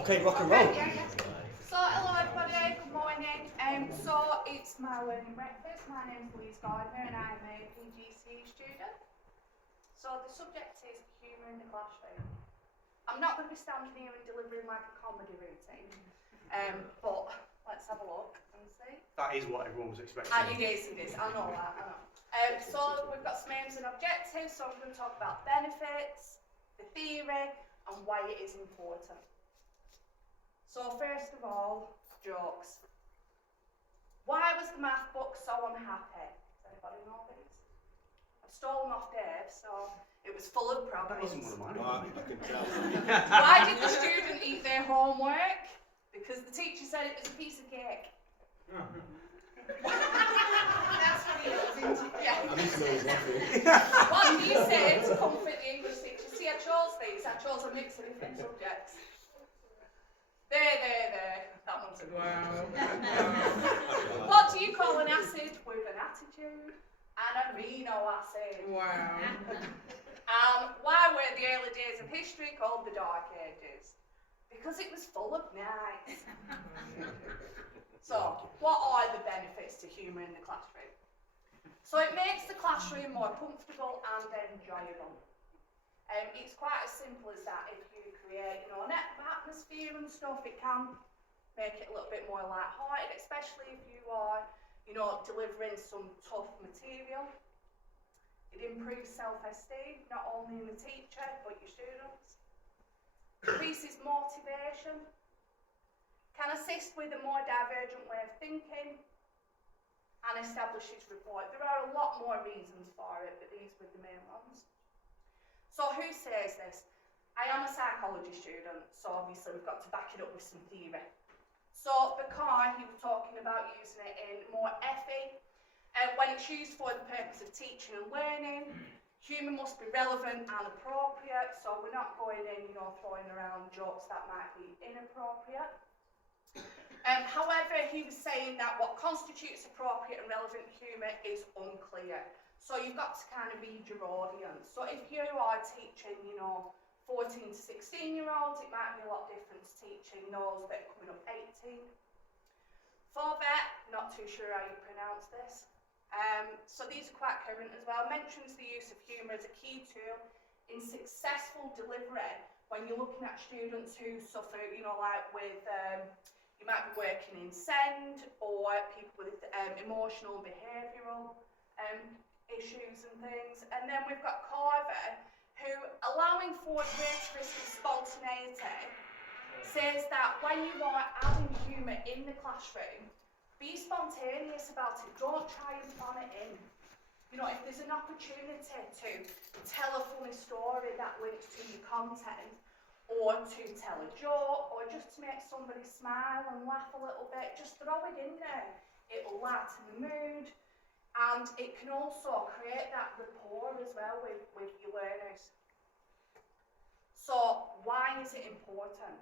Okay, rock and roll. So, hello everybody, good morning. So it's my learning breakfast. My name's Louise, Gardiner, and I'm a PGC student. So the subject is humour in the classroom. I'm not going to be standing here and delivering like a comedy routine, but let's have a look and see. That is what everyone was expecting. It is. I know that. I know. So we've got some aims and objectives. So I'm going to talk about benefits, the theory, and why it is important. So first of all, jokes. Why was the math book so unhappy? Does anybody know these? I've stolen off Dave, so it was full of That problems. isn't one of mine. I can tell. Why did the student eat their homework? Because the teacher said it was a piece of cake. That's what he was into. Yeah. What do you say to comfort the English teacher? See, I chose these. I chose a mix of different subjects. There. That one's a wow. What do you call an acid with an attitude? An amino acid. Wow. Why were the early days of history called the Dark Ages? Because it was full of nights. So, what are the benefits to humour in the classroom? So it makes the classroom more comfortable and enjoyable. It's quite as simple as that. If you create, an atmosphere and stuff, it can make it a little bit more light-hearted, especially if you are, delivering some tough material. It improves self-esteem, not only in the teacher, but your students. Increases motivation. Can assist with a more divergent way of thinking. And establishes rapport. There are a lot more reasons for it, but these were the main ones. So who says this? I am a psychology student, so obviously we've got to back it up with some theory. So the car, he was talking about using it in more FE. When it's used for the purpose of teaching and learning, humour must be relevant and appropriate, so we're not going in, throwing around jokes that might be inappropriate. However, he was saying that what constitutes appropriate and relevant humour is unclear. So you've got to kind of read your audience. So if you are teaching, 14 to 16-year-olds, it might be a lot different to teaching those that are coming up 18. For vet, not too sure how you pronounce this. So these are quite current as well. Mentions the use of humour as a key tool in successful delivery when you're looking at students who suffer, like with, you might be working in SEND or people with emotional and behavioural issues and things. And then we've got Carver, who, allowing for greater risk of spontaneity, says that when you are adding humour in the classroom, be spontaneous about it. Don't try and plan it in. If there's an opportunity to tell a funny story that links to your content, or to tell a joke, or just to make somebody smile and laugh a little bit, just throw it in there. It will lighten the mood, and it can also create that rapport as well with your learners. So, why is it important?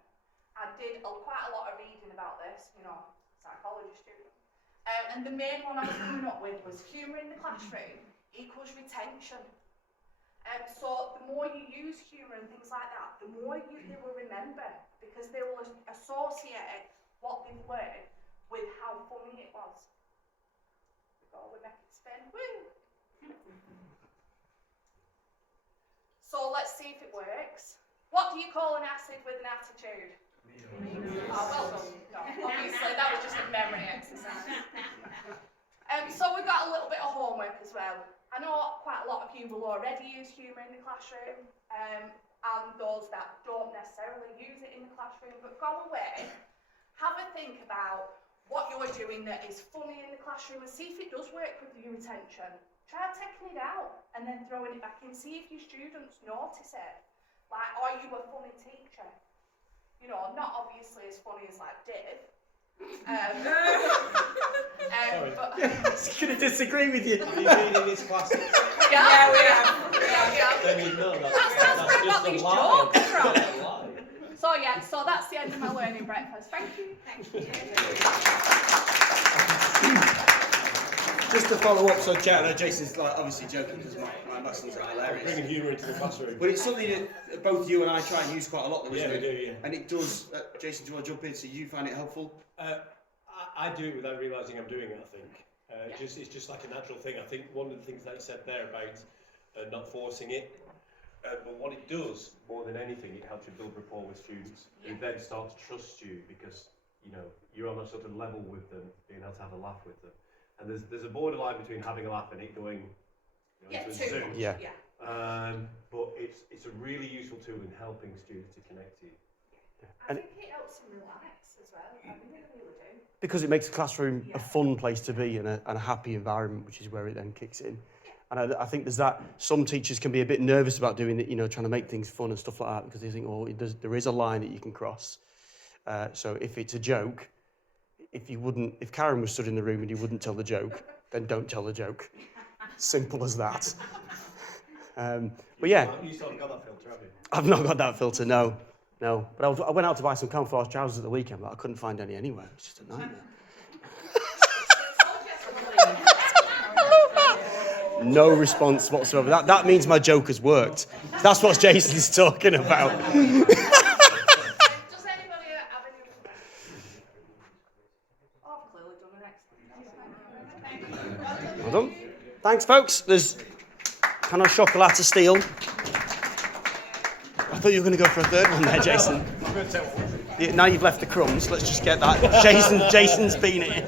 I did quite a lot of reading about this, psychology student. And the main one I was coming up with was humour in the classroom equals retention. So the more you use humour and things like that, the more they will remember, because they will associate what they've learned with how funny it was. We make it spin. Woo! So let's see if it works. What do you call an acid with an attitude? Oh, well done. No, obviously that was just a memory exercise. So we've got a little bit of homework as well. I know quite a lot of you will already use humour in the classroom, and those that don't necessarily use it in the classroom, but go away, have a think about what you're doing that is funny in the classroom and see if it does work with your retention. Try taking it out and then throwing it back in, see if your students notice it. Like, are you a funny teacher? Not obviously as funny as like Dave. But I was going to disagree with you. Have you been in this class? Yeah, we have. Then you know That's where I got these jokes from. So that's the end of my learning breakfast. Thank you. Thank you. just to follow up, so I know Jason's like obviously joking because my lessons are hilarious. Bringing humour into the classroom. But it's something that both you and I try and use quite a lot, though, isn't Yeah, we it? do, yeah. And it does. Jason, do you want to jump in? So you find it helpful? I do it without realising I'm doing it, I think. It's just like a natural thing. I think one of the things that you said there about not forcing it, but what it does, more than anything, it helps you build rapport with students who then start to trust you because, you know, you're on a sort of level with them, being able to have a laugh with them. And there's a borderline between having a laugh and it going, you know, into a Zoom. Yeah. But it's a really useful tool in helping students to connect to you. I think it helps them relax as well. I really do. Because it makes the classroom a fun place to be and a happy environment, which is where it then kicks in. And I think there's that, some teachers can be a bit nervous about doing it, you know, trying to make things fun and stuff like that, because they think, oh, there is a line that you can cross. So if it's a joke, if Karen was stood in the room and you wouldn't tell the joke, then don't tell the joke. Simple as that. But yeah. You still haven't got that filter, have you? I've not got that filter, no. But I went out to buy some camouflage trousers at the weekend, but I couldn't find any anywhere. It's just a nightmare. No response whatsoever. That means my joke has worked. That's what Jason's talking about. Does anybody have any? Oh, I've clearly done an excellent. Well done. Thanks, folks. There's pan au chocolat to steal. I thought you were going to go for a third one there, Jason. Yeah, now you've left the crumbs. Let's just get that. Jason's been here.